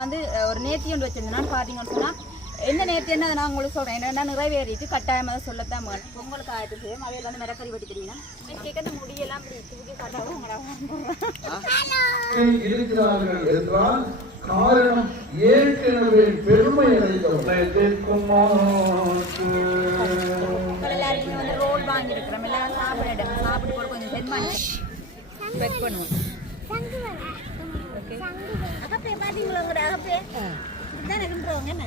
வந்து ஒரு நேர்த்தி ஒன்று வச்சிருந்தேன் பார்த்தீங்கன்னு சொன்னா என்ன நேர்த்தி என்ன நான் உங்களுக்கு சொல்றேன். என்னன்னா நிறைவேறிட்டு கட்டாயமாக தான் சொல்லத்தான் வேணும் பொங்கலுக்கு ஆயிட்டு செய்யும் அவையில் வந்து மிரக்கறி வெட்டி தெரியும் கேட்க முடியெல்லாம் இப்படி தூக்கி காட்டாவும் உங்களை இருக்கிறார்கள் என்றால் காரணம் ஏற்கனவே பெருமை இங்க வந்து ரோல் வாங்கியிருக்கிறோம். எல்லாரும் சாப்பிட சாப்பிட்டு போட்டு கொஞ்சம் செட் பண்ணி வெட் பண்ணுவோம் அகப்பே பார்த்தீங்களா உங்களோட அகப்பே இதுதான் இருக்குன்றவங்க என்ன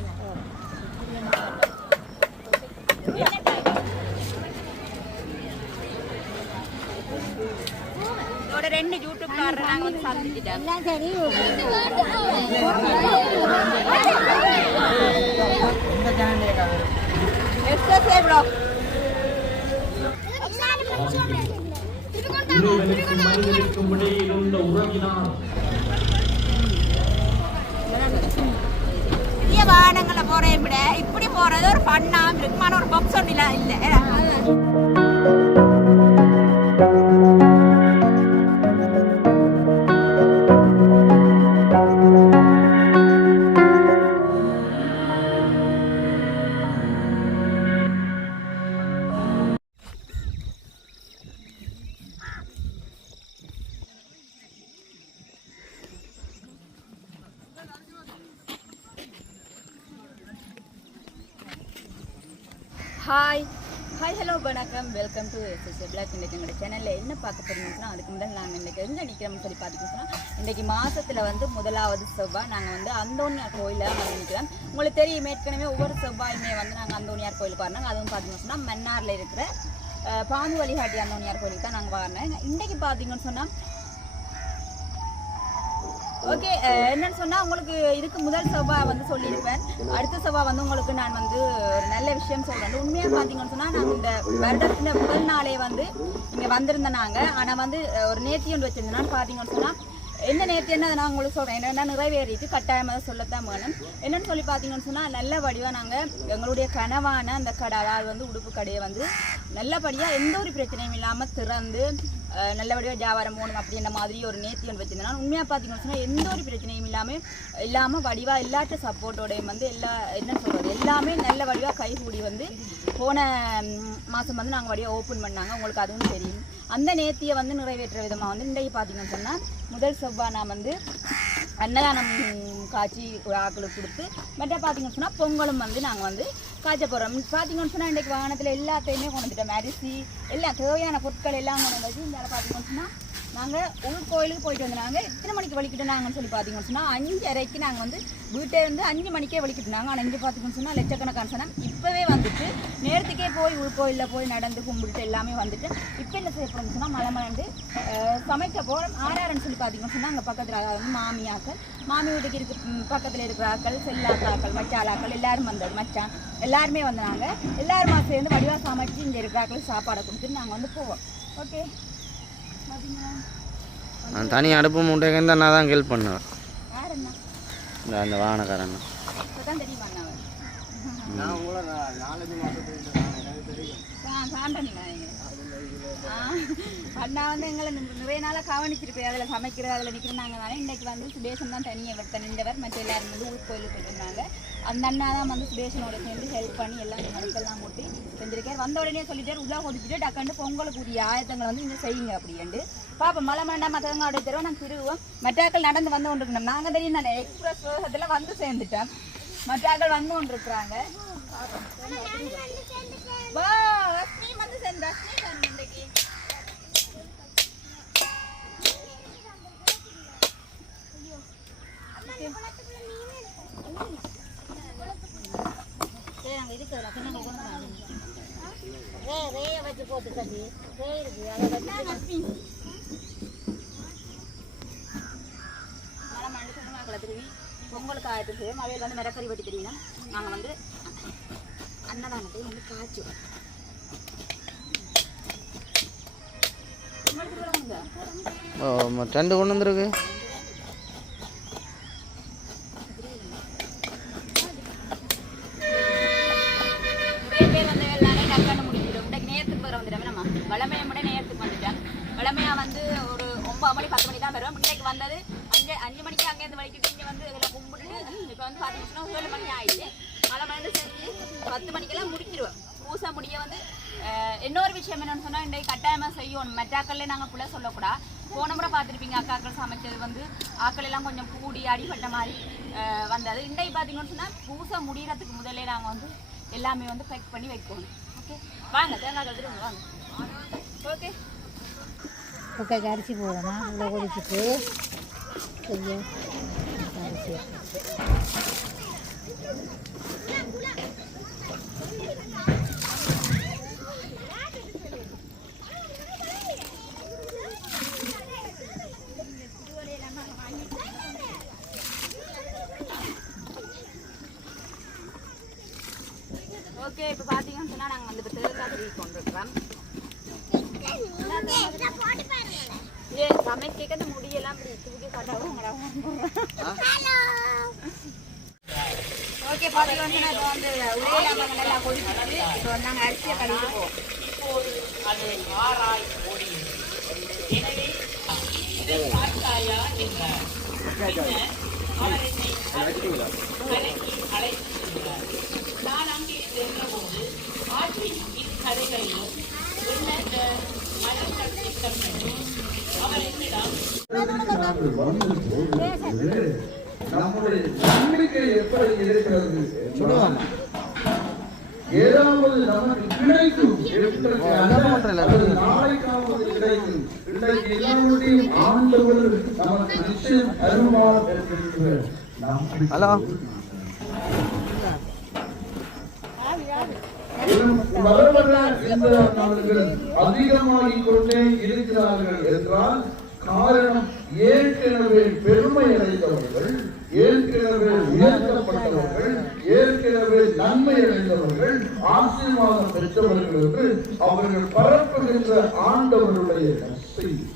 இதோட ரெண்டு யூடியூப்காரர் நாங்கள் வந்து சந்திச்சிட்டோம் எஸ்எஸ்ஏ ப்ளாக் இறைவனுக்கும் மனிதனுக்கும் இடையில் உள்ள உறவினால் பெரிய வாகனங்களை விட. இப்படி போறது ஒரு ஃபன்னாக இருக்குமான ஒரு பாக்ஸ் ஒன்றில இல்லை. ஹாய் ஹாய் ஹலோ வணக்கம். வெல்கம் டு எஸ்எஸ்ஏ பிளாக் இன்றைக்கு எங்களோட சேனலில் என்ன பார்க்க போறீங்கன்னா அதுக்கு முதல் நாங்கள் இன்றைக்கி எங்கே நிற்கிறோம்னு சொல்லி பார்த்தீங்கன்னா இன்றைக்கி மாதத்தில் வந்து முதலாவது செவ்வாய் நாங்கள் வந்து அந்தோனியார் கோயிலில் வந்து நிற்கிறோம் உங்களுக்கு தெரியும் ஏற்கனவே ஒவ்வொரு செவ்வாயுமே வந்து நாங்கள் அந்தோனியார் கோயிலுக்கு வரணும் அதுவும் பார்த்தீங்கன்னு சொன்னால் மன்னாரில் இருக்கிற பாந்து பாம்பு வழிகாட்டி அந்தோனியார் கோயிலுக்கு தான் நாங்கள் வரணும் இன்றைக்கி பார்த்தீங்கன்னு சொன்னால் ஓகே என்னன்னு சொன்னா உங்களுக்கு இதுக்கு முதல் செவ்வாய் வந்து சொல்லியிருப்பேன். அடுத்த செவ்வாய் வந்து உங்களுக்கு நான் வந்து ஒரு நல்ல விஷயம் சொல்றேன். உண்மையா பாத்தீங்கன்னு சொன்னா நான் இந்த வருடத்தின முதல் நாளே வந்து இங்க வந்திருந்தேன் நாங்க. ஆனா வந்து ஒரு நேர்த்தி ஒன்று வச்சிருந்தேன் பாத்தீங்கன்னு சொன்னா என்ன நேர்த்தி என்ன நான் உங்களுக்கு சொல்கிறேன் என்னன்னா நிறைவேறிட்டு கட்டாயமாக சொல்லத்தான் வேணும். என்னென்னு சொல்லி பார்த்தீங்கன்னு சொன்னால் நல்ல வடிவா நாங்கள் எங்களுடைய கனவான அந்த கடை அதாவது வந்து உடுப்பு கடையை வந்து நல்லபடியாக எந்த ஒரு பிரச்சனையும் இல்லாமல் திறந்து நல்லபடியாக வியாபாரம் போகணும் அப்படின்ற மாதிரி ஒரு நேர்த்தியன் ஒன்று வச்சிருந்தேன் பார்த்தீங்கன்னு சொன்னால் எந்த ஒரு பிரச்சனையும் இல்லாமல் இல்லாமல் வடிவாக எல்லாத்த சப்போர்ட்டோடையும் வந்து எல்லா என்ன சொல்கிறது எல்லாமே நல்ல வடிவாக கைகூடி வந்து போன மாதம் வந்து நாங்கள் வடிவாக ஓப்பன் பண்ணாங்க. உங்களுக்கு அதுவும் தெரியும். அந்த நேர்த்தியை வந்து நிறைவேற்ற விதமாக வந்து இன்றைக்கு பார்த்தீங்கன்னு சொன்னால் முதல் செவ்வாய் நான் வந்து அன்னதானம் காய்ச்சி ஒரு ஆக்களுக்கு கொடுத்து மற்ற பார்த்தீங்கன்னு சொன்னால் பொங்கலும் வந்து நாங்கள் வந்து காய்ச்ச போகிறோம் பார்த்தீங்கன்னு சொன்னால் இன்றைக்கு வாகனத்தில் எல்லாத்தையுமே கொண்டு வந்துட்டோம். அரிசி எல்லாம் தேவையான பொருட்கள் எல்லாம் கொண்டு வந்து இந்த பார்த்தீங்கன்னு சொன்னால் நாங்கள் உள் கோயிலுக்கு போயிட்டு வந்தாங்க எத்தனை மணிக்கு வலிக்கிட்டுனாங்கன்னு சொல்லி பார்த்தீங்கன்னு சொன்னால் அஞ்சரைக்கு நாங்கள் வந்து வீட்டே இருந்து அஞ்சு மணிக்கே வலிக்கிட்டுனாங்க ஆனால் இங்கே பார்த்தீங்கன்னு சொன்னால் லட்சக்கணக்கான சொன்னால் இப்போவே வந்துட்டு நேரத்துக்கே போய் உள் கோயிலில் போய் நடந்து கும்பிட்டு எல்லாமே வந்துட்டு இப்போ என்ன செய்ய போகிறோம்னு சொன்னால் மலை மலண்டு சமைக்க போகிறோம் ஆறாருன்னு சொல்லி பார்த்தீங்கன்னு சொன்னால் அங்கே பக்கத்தில் அதாவது வந்து மாமியாக்கள் மாமி வீட்டுக்கு இருக்கு பக்கத்தில் இருக்கிற ஆக்கள் செல்லாத்தாக்கள் மச்சாளாக்கள் எல்லாரும் வந்தது மச்சான் எல்லாருமே வந்தாங்க. எல்லாருமா சேர்ந்து வடிவாக சமைச்சு இங்கே இருக்கிற ஆக்கள் சாப்பாடை கொடுத்துட்டு நாங்கள் வந்து போவோம். ஓகே? நான் தனி அடுப்பு மூட்டைக்கு இருந்தால் நான் தான் ஹெல்ப் பண்ணுவேன். இந்த அந்த வாகனக்காரன். நான் உங்களை நான் நாலஞ்சு மாதத்துக்கு எனக்கு தெரியும் சாண்டனிங்களா நீங்கள் அண்ணா வந்து எங்களை நிறைய நாளாக கவனிச்சிருப்பேன் அதில் சமைக்கிறது அதில் நிற்கிறாங்க தானே இன்றைக்கு வந்து சுதேசன் தான் தனியாக வெட்ட நின்றவர். மற்ற எல்லாரும் வந்து ஊர் கோயிலுக்கு போயிருந்தாங்க அந்த அண்ணா தான் வந்து சுதேசனோட சேர்ந்து ஹெல்ப் பண்ணி எல்லாம் மறுக்கெல்லாம் மூட்டி செஞ்சிருக்காரு. வந்த உடனே சொல்லிட்டாரு உள்ளே ஒதுக்கிட்டு டக்குன்னு பொங்கலுக்கு உரிய ஆயத்தங்களை வந்து இங்கே செய்யுங்க அப்படின்ட்டு. பாப்போம் மழை வேண்டாம் மற்றவங்க தருவோம் நாங்கள் திருவோம். மற்றாக்கள் நடந்து வந்து கொண்டு இருக்கணும் நாங்கள் தெரியும் நான் எக்ஸ்பிரஸ் வேகத்தில் வந்து சேர்ந்துட்டேன் மற்றாக்கள் வந்து கொண்டு இருக்கிறாங்க வா வந்து சேர்ந்து அஸ்மி தான் இன்றைக்கு சரி, அங்க இருக்குது. அப்ப நாங்க கொண்டு வரோம். நாங்க அஸ்மி. மழை மழை சுத்தமாக்கல திருவி. பொங்கலுக்கு ஆயிட்டு அவையில் வந்து மிரக்கறி வெட்டி தெரியும்? நாங்கள் வந்து அன்னதானத்தை வந்து காய்ச்சுவோம் ரெண்டு கொண்டு வந்துருக்கு. எல்லாமே வந்து பேக் பண்ணி வைக்கணும். ஓகே வாங்க தேங்காய் கழுத்துட்டு வாங்க. ஓகே ஓகே அரிசி போடணும். உள்ள கொதிச்சுட்டு. கொஞ்சம் அரிசி ஓகே இப்போ பார்த்தீங்கன்னு சொன்னால் நாங்கள் வந்து இப்போ தேங்காய் திருவி கொண்டிருக்கிறோம் ஏ சமைக்க இந்த முடியெல்லாம் இப்படி தூக்கி காட்டவும் ஓகே பார்த்தீங்கன்னா இப்போ வந்து ஒரே நம்ம நல்லா கொதிச்சிட்டு இப்போ நாங்கள் அரிசியை கழுவிட்டு போவோம். அது ஆராய் ஓடி எனவே இதை பார்த்தாயா அழைத்து நான் அங்கே சென்றபோது ஆற்றின் இக்கரைகளிலும் எண்ணற்ற நம்முடைய நம்பிக்கை எப்படி இருக்கிறது ஏதாவது நமக்கு கிடைக்கும் நாளைக்காவது கிடைக்கும் இன்றைக்கு ஆண்டவர் நமக்கு நிச்சயம் என்கின்ற நம்பிக்கை. ஹலோ வர வர இந்த அவர்கள் அதிகமாகிக் கொண்டே இருக்கிறார்கள் என்றால் காரணம் ஏற்கனவே பெருமை அடைந்தவர்கள் ஏற்கனவே உயர்த்தப்பட்டவர்கள் ஏற்கனவே நன்மை அடைந்தவர்கள் ஆசீர்வாதம் பெற்றவர்கள் என்று அவர்கள் பரப்புகின்ற ஆண்டவருடைய நற்செய்தி.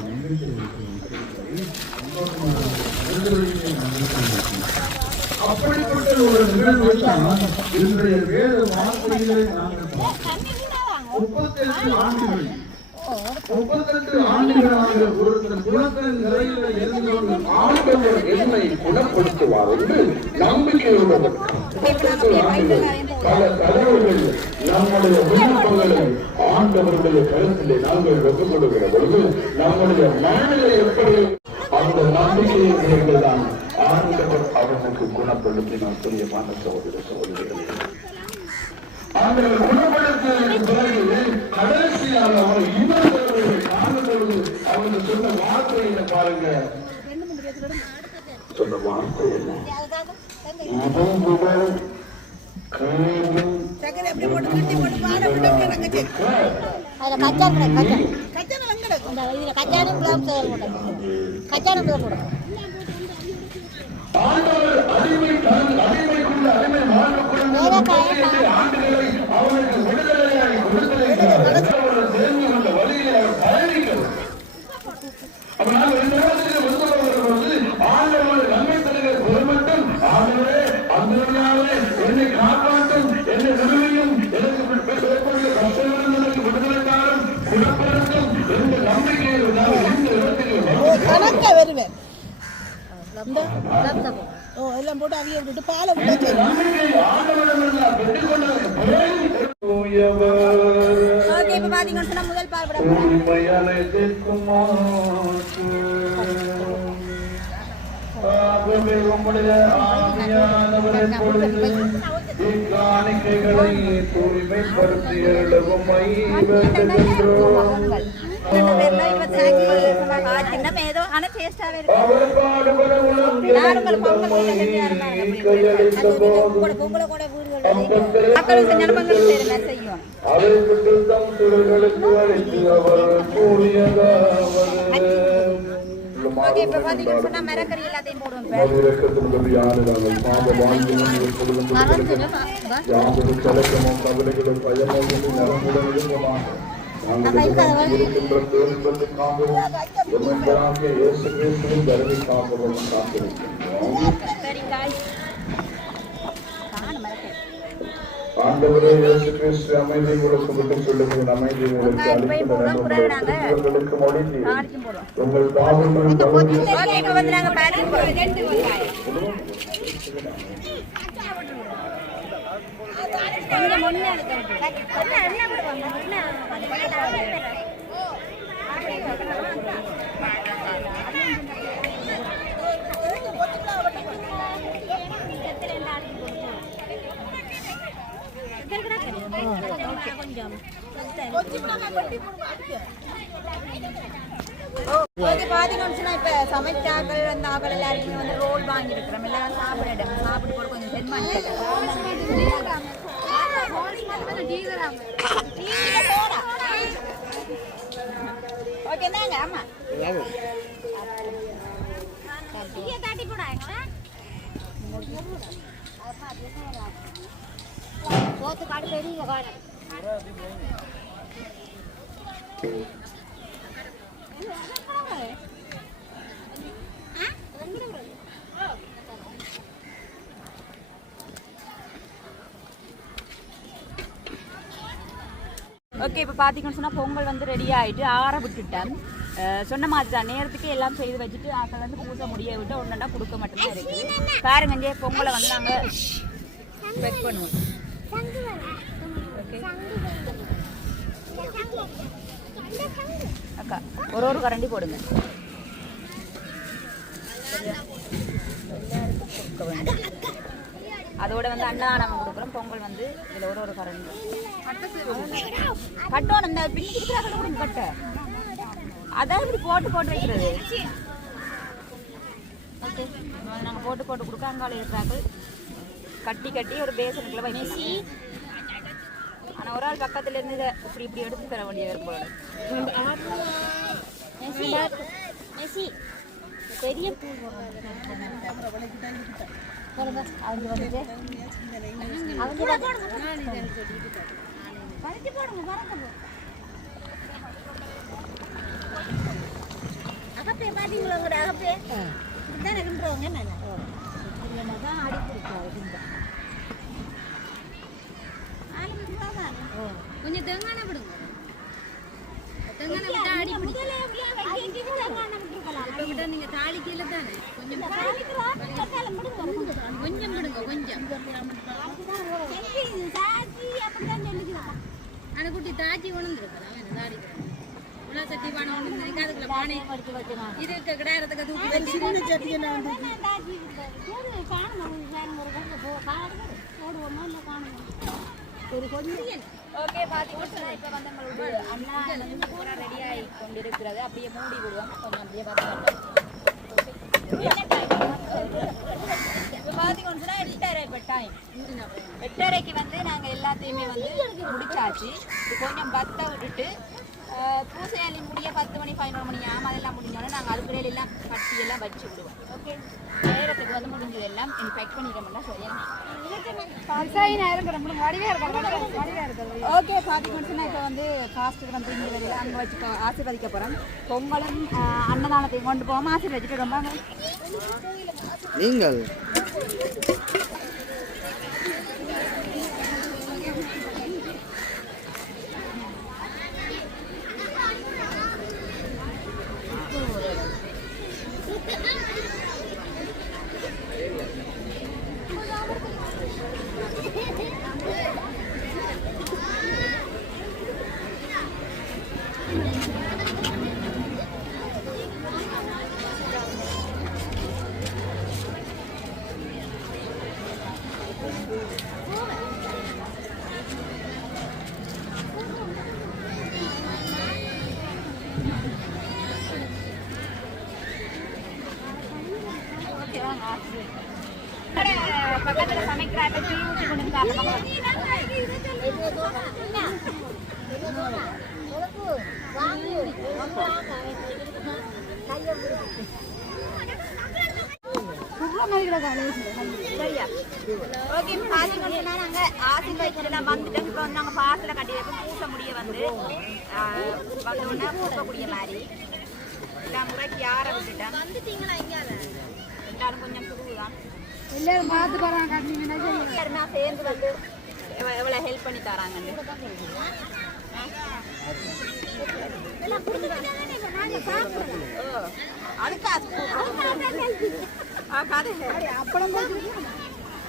நம்பிக்கை ஒரு நிகழ்வு தான் இன்றைய வேத வார்த்தைகளை நாங்கள் முப்பத்தெட்டு ஆண்டுகள். முப்பத்தெட்டு ஆண்டுகளாக ஒருத்தர் நிலையில ஆண்டவர் என்னை குணப்படுத்துவார் என்று நம்பிக்கையுடன் பல தலைவர்கள் நம்முடைய விண்ணப்பங்களை ஆண்டவருடைய கருத்திலே நாங்கள் ஒப்புக் கொடுக்கிற பொழுது நம்முடைய மனநிலை எப்படி? அந்த நம்பிக்கையை நீங்கள்தான் ஆண்டவர் அவர்களுக்கு குணப்படுத்தினார். பிரியமான சகோதர சகோதரிகளே. ஆண்டவர் குணப்படுத்திய பிறகு கடைசியாக அவர் இன்னொரு காணும்பொழுது அவங்க சொன்ன வார்த்தை என்ன பாருங்க? சொன்ன வார்த்தை என்ன? இதை விட கேடும் கச்சான கச்சான கச்சான கச்சான் அந்த இதில் கச்சானும் பிளாம் சேர் போட்டு கச்சானும் பிளாம் போடும் ஆண்டவர் அடிமை தன் அடிமைக்குள்ள அடிமை வாழ்வுக்குள்ள ஆண்டுகளை அவனுக்கு விடுதலையாய் கொடுத்திருக்கிறார் அவர்கள் தெரிந்து கொண்ட வழியிலே அவர் பயணிக்கிறார் அப்ப நாங்கள் இந்த நேரத்தில் விடுதலை வரும்போது ஆண்டவர் நன்மை தருகிற பொருட்டும் ஆண்டவரே அந்தவனாலே என்னை காப்பாற்றும் என்னை விடுவியும் எனக்கு ஏற்படுகிற கஷ்டங்களில் எனக்கு விடுதலை தாரும் குணப்படுத்தும் என்ற நம்பிக்கையில் நாங்கள் இந்த இடத்தில் வருகிறோம். கணக்க வருவேன் ஓ எல்லாம் போட்டு அவிய விட்டுட்டு பாலை விட்டா ஓகே இப்போ பார்த்தீங்கன்னு சொன்னால் முதல் உண்மையான எதிர்க்குமாறு ஆகவே உம்முடைய ஆவியானவரை ஏதோ ஆனா டேஸ்டாவே இருக்கு கூட மக்களும் செய்யற செய்யும் ஓகே இப்போ பார்த்தீங்கன்னு மரக்கறி எல்லாத்தையும் போடுவோம் ஆண்டவரே இயேசு கிறிஸ்து அமைதி உங்களுக்கு விட்டு சொல்லுங்கள். அமைதி போடுவோம். உங்கள் பலவீனம் ஓகே இப்போ வந்து நாங்கள் பேரண்ட் ரெண்டு வெங்காயம் கொஞ்சம் முன்னே எடுக்கணும். கொஞ்சம் எண்ணெய் விடுவாங்க, எண்ணெய். ஓகே பாத்தீங்கன்னு இப்ப சமைச்சாக்கள் அந்த ஆக்கள் எல்லாருக்குமே வந்து ரோல் வாங்கி இருக்கிறோம் எல்லாரும் சாப்பிடட்டும். சாப்பிட்டு போட்டு கொஞ்சம் சென்ட் ஓகே தாங்க காடு ஓகே இப்போ பார்த்தீங்கன்னு சொன்னால் பொங்கல் வந்து ரெடி ஆகிட்டு ஆற விட்டுட்டேன். சொன்ன மாதிரி தான் நேரத்துக்கு எல்லாம் செய்து வச்சுட்டு ஆக்கள் வந்து பூச முடிய விட்டு ஒன்றுனா கொடுக்க மட்டும்தான் இருக்குது. பாருங்க இங்கே பொங்கலை வந்து நாங்கள் செக் பண்ணுவோம். ஓகே அக்கா ஒரு ஒரு கரண்டி போடுங்க. கொடுக்க வேண்டும். அதோட வந்து அன்னதானம் கொடுக்குறோம். பொங்கல் வந்து இதில் ஒரு ஒரு கரண்டி. கட்டணும். இந்த பின்னி கட்ட. அதான் இப்படி போட்டு போட்டு வைக்கிறது. ஓகே நாங்கள் போட்டு போட்டு கொடுக்க அங்கால இருக்கிறாங்க கட்டி கட்டி ஒரு பேசனுக்குள்ள வைக்கணும். ஆனால் ஒரு ஆள் பக்கத்துல இருந்து இதை இப்படி இப்படி எடுத்து தர வேண்டிய மெஸ்ஸி. பெரிய பூ அவங்க வந்துட்டு அவங்க பறிச்சு போடுங்க பறக்க அகப்பே பாத்தீங்களா உங்களோட அகப்பே இப்படிதான் இருன்றவங்க என்ன இல்லைன்னா தான் அடி பிடிக்காது கொஞ்சம் தெங்கான விடுங்க தெங்கான விட்டா அடி பிடிக்கும் இப்ப விட்டா நீங்க தாளிக்கல தானே கொஞ்சம் கொஞ்சம் விடுங்க கொஞ்சம் தாச்சி உணர்ந்துருக்கலாம் தாளிக்கிறேன் உள்ள சட்டி பானை உணர்ந்து அதுக்குள்ள பானை. இது கிடாரத்துக்கு தூக்கி வச்சு சின்ன சட்டி என்ன வந்து? ஒரு கொஞ்சம் ஓகே பார்த்தீங்கன்னா இப்போ வந்து நம்மளோட அண்ணா வந்து பூரா ரெடி ஆகி கொண்டிருக்கிறது. அப்படியே மூடி விடுவோம். கொஞ்சம் அப்படியே பார்த்துக்கலாம் இப்போ பார்த்தீங்கன்னா எட்டரை இப்போ டைம் எட்டரைக்கு வந்து நாங்கள் எல்லாத்தையுமே வந்து முடிச்சாச்சு. கொஞ்சம் பத்த விட்டுட்டு பூசையாளி முடிய பத்து மணி பதினொரு மணி ஆமாம் அதெல்லாம் முடிஞ்சோடனே நாங்கள் அதுக்குள்ளே எல்லாம் கட்டி எல்லாம் வச்சு விடுவோம். ஓகே நேரத்துக்கு வந்து முடிஞ்சது எல்லாம் இனி பேக் பண்ணிடுறோம்னா சரியா ஓகே பார்த்தீங்கன்னா இப்போ வந்து ஃபாஸ்ட்டு வந்து இங்கே வெளியில் அங்கே வச்சு ஆசீர்வதிக்க போகிறோம் பொங்கலும் அன்னதானத்தையும் கொண்டு போகாமல் ஆசீர்வதிச்சுட்டு ரொம்ப நீங்கள்? சரியா ஓகே நாங்கள் வந்துட்டோம் இப்போ வந்து நாங்கள் பாசில் கட்டி பூச முடிய வந்து வந்தோடனே பூக்கக்கூடிய மாதிரி எல்லாம் முறைக்கு யார விட்டுட்டேன் எல்லாரும் கொஞ்சம் புதுதான் எல்லாருமே சேர்ந்து வந்து எவ்வ- எவ்வளவு ஹெல்ப் பண்ணி தராங்கன்னு அதுக்கா. அப்பளம்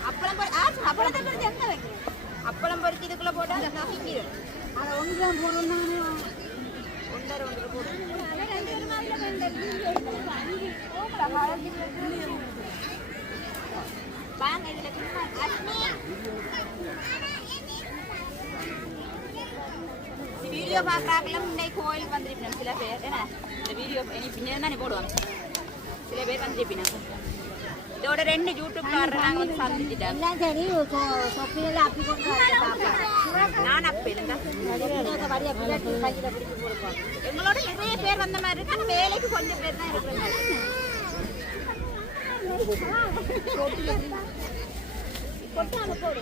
அப்பளம் அப்பளத்தை பொரிச்சு எங்க வைக்கிறேன்? அப்பளம் பொரிச்சு இதுக்குள்ள போட்டா அது நசுங்கிடும். ஒன்றரை ஒன்றரை போடும். வாங்க இதுல சும்மா வீடியோ கோயிலுக்கு வந்திருப்பினோம் சில பேர் என்ன? இந்த வீடியோ இனி பின்னே தானே போடுவாங்க. சில பேர் வந்திருப்பினோம் இதோட ரெண்டு யூடியூப்காரர் நாங்கள் வந்து சந்திச்சிட்டோம். எல்லாம் சரி சொப்பியில் அப்படி கொண்டு நான் அப்ப இல்லைங்க எங்களோட நிறைய பேர் வந்த மாதிரி இருக்கு? ஆனா வேலைக்கு கொஞ்சம் பேர் தான் இருக்கிறாங்க. కొట్టాను కొడు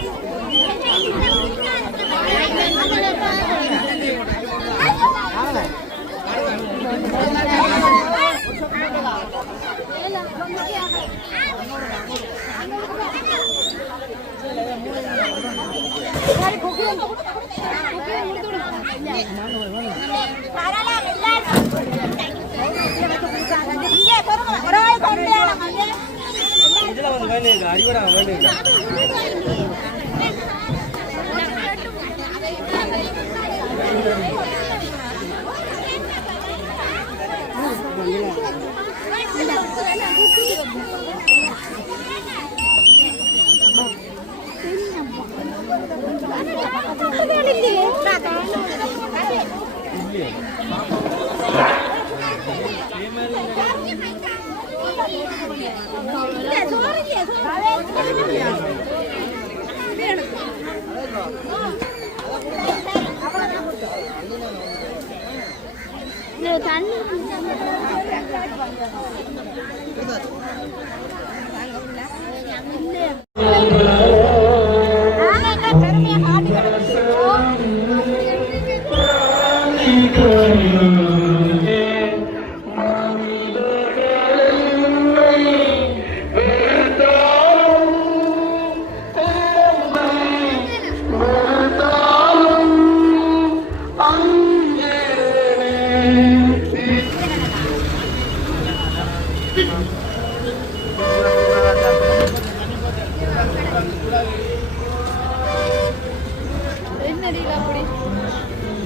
அறிவடா இல்லையா தண்ணி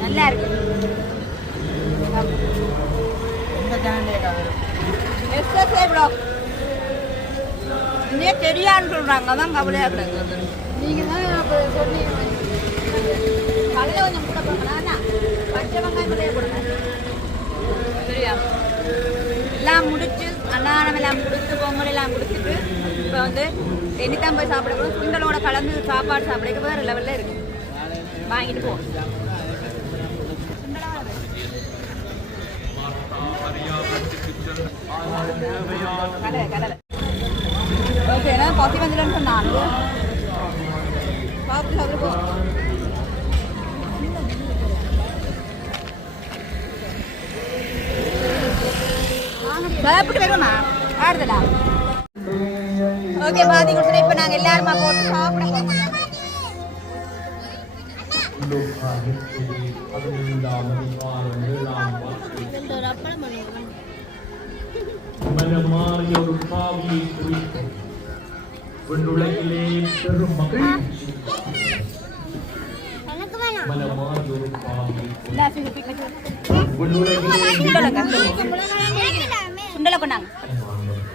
நல்லா இருக்கு எஸ்எஸ்ஏ ப்ரோ இன்னே தெரியான்னு சொல்றாங்க அதான் கவலையா கிடக்கு பொங்கல் எல்லாம் கொடுத்துட்டு இப்போ வந்து எண்ணித்தான் போய் சாப்பிட போகிறோம் சுண்டலோட கலந்து சாப்பாடு சாப்பிட வேறு லெவலில் இருக்குது வாங்கிட்டு போவோம் ஓகே காஃபி சொன்னாங்க ஆடுதலா ஓகே பாத்தீங்க இப்போ நாங்கள் எல்லாருமா போட்டு சாப்பிட போறோம். மனமாறிய ஒரு பாவியை குறித்து விண்ணுலகிலே பெரும் மகிழ்ச்சி மனமாறிய ஒரு பாவியை இந்தா, சிறு பிக் வச்சு. விண்ணுலகிலே சுண்டலுங்க. சுண்டலை கொண்டாங்க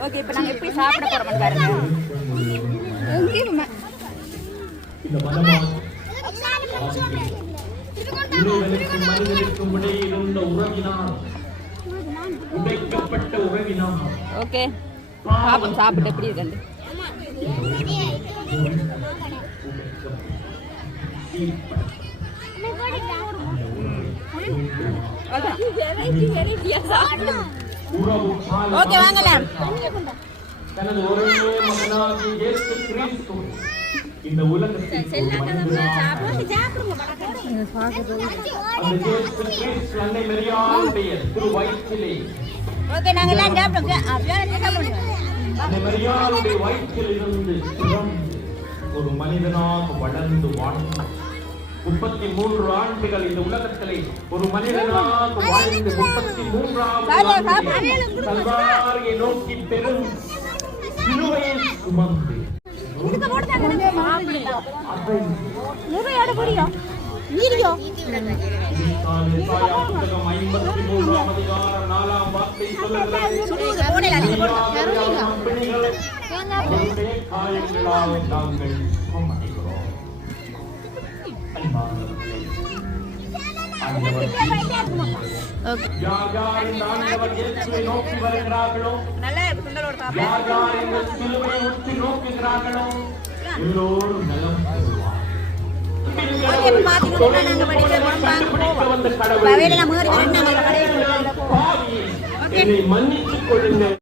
ஓகே இப்போ நாங்கள் எப்படி சாப்பிட போறோம்னு பாருங்க. இந்த ஓகே பாப்போம் சாப்பிட்டு எப்படி இருக்கு ஓகே வாங்கலாம். தனது ஒரே மகனாகி இயேசு கிறிஸ்து இந்த உலகத்திற்கு ஒரு மனிதனாக அந்த இயேசு கிறிஸ்து அன்னை மரியாளுடைய திரு வயிற்றிலே. ஓகே நாங்கள் எல்லாம் சாப்பிட்டோம். ஆ, பியானத்தை சாப்பிடுங்க அன்னை மரியாளுடைய வயிற்றில் இருந்து பிறந்து ஒரு மனிதனாக வளர்ந்து வாழ்ந்து முப்பத்தி மூன்று ஆண்டுகள் இந்த உலகத்திலே ஒரு மனிதனாக வாழ்ந்து முப்பத்தி மூன்றாவது நோக்கி பெரும் சிலுவையை சுமந்து. ஐம்பத்தி மூன்றாம் நாலாம் வார்த்தை காயங்களால் நாங்கள் யார் யார் இந்த ஆண்டவர் இயேசுவை நோக்கி வருகிறார்களோ? நல்லா இருக்கு சுண்டலோட சாப்பிட யார் யார் இந்த சிலுவையை உற்று நோக்குகிறார்களோ? எல்லோரும் நலம் பெறுவார். இப்ப பாத்தீங்கன்னா நாங்க வழியில போறோம், வாங்க போவோம். இப்ப வேலையில நான் முன்னாடி வரேன், நாங்க கடையில போவோம். பாவியே, என்னை மன்னித்துக் கொள்ளுங்கள்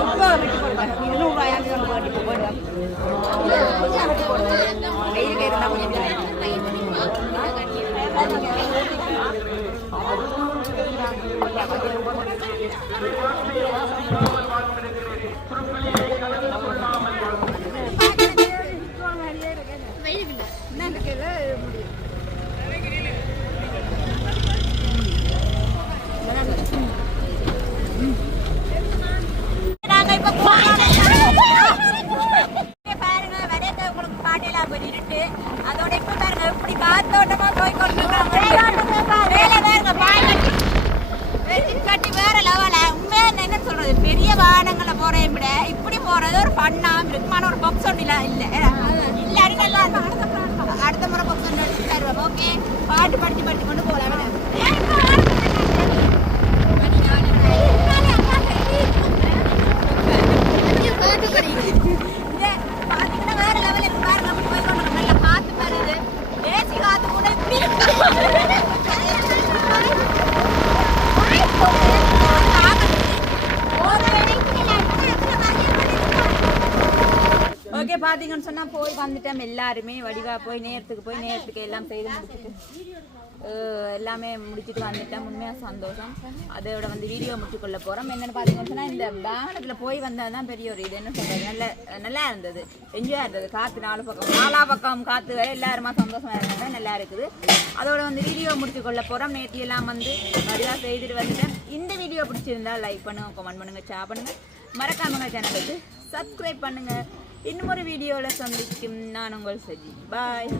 உப்பு வெட்டி போடுவேன். இருநூறு ரூபாய் ஆகுது, உப்பு வெட்டி போடுவேன். வெட்டி போடுவேன். வெயிலுக்கு இருந்தா கொஞ்சம் இதா நாங்க இப்ப போறோம். பாருங்க வரையத்தை உங்களுக்கு பாட்டிலாம் போய் இருட்டு அதோட இப்ப பாருங்க எப்படி காத்தோட்டமா போய் கொண்டிருக்கிறோம் வேலை பாருங்க பாய் கட்டி வெட்டி கட்டி வேற லெவல உண்மையா நான் என்ன சொல்றது பெரிய வாகனங்கள்ல போறதை விட இப்படி போறது ஒரு பண்ணாம இருக்குமான ஒரு பாக்ஸ் ஒன்று இல்ல இல்ல இல்லாடி நல்லா இருக்கும். அடுத்த முறை பாக்ஸ் ஒன்று எடுத்து தருவோம் ஓகே பாட்டு படிச்சு படிச்சு கொண்டு போகலாம் இது பாத்தீங்கன்னா வேற லெவல்ல இருக்கு பாருங்க அப்படி போய் கொண்டு நல்லா காத்து வருது ஏசி காத்து கூட இப்படி பார்த்தீங்கன்னு சொன்னால் சொன்னா போய் வந்துட்டோம் எல்லாருமே வடிவா போய் நேரத்துக்கு போய் நேரத்துக்கு எல்லாம் செய்து முடிச்சுட்டு எல்லாமே முடிச்சுட்டு வந்துட்டேன். உண்மையா சந்தோஷம். அதோட வந்து வீடியோ முடிச்சுக்கொள்ள போறோம். என்னன்னு பாத்தீங்கன்னு இந்த வாகனத்துல போய் வந்தால் தான் பெரிய ஒரு இது. என்ன சொல்றது? நல்ல நல்லா இருந்தது. என்ஜாய் இருந்தது. காத்து நாலு பக்கம் நாலா பக்கம் காத்து வர எல்லாருமா சந்தோஷமா இருந்தாங்க நல்லா இருக்குது. அதோட வந்து வீடியோ முடிச்சு கொள்ள போறோம். நேற்று எல்லாம் வந்து வடிவா செய்துட்டு வந்துட்டேன். இந்த வீடியோ பிடிச்சிருந்தா லைக் பண்ணுங்க கமெண்ட் பண்ணுங்க ஷேர் பண்ணுங்க. மறக்காமங்க சேனலுக்கு சப்ஸ்கிரைப் பண்ணுங்க. இன்னும் ஒரு வீடியோவில் சந்திக்கும் நான் உங்கள் சஜி பாய்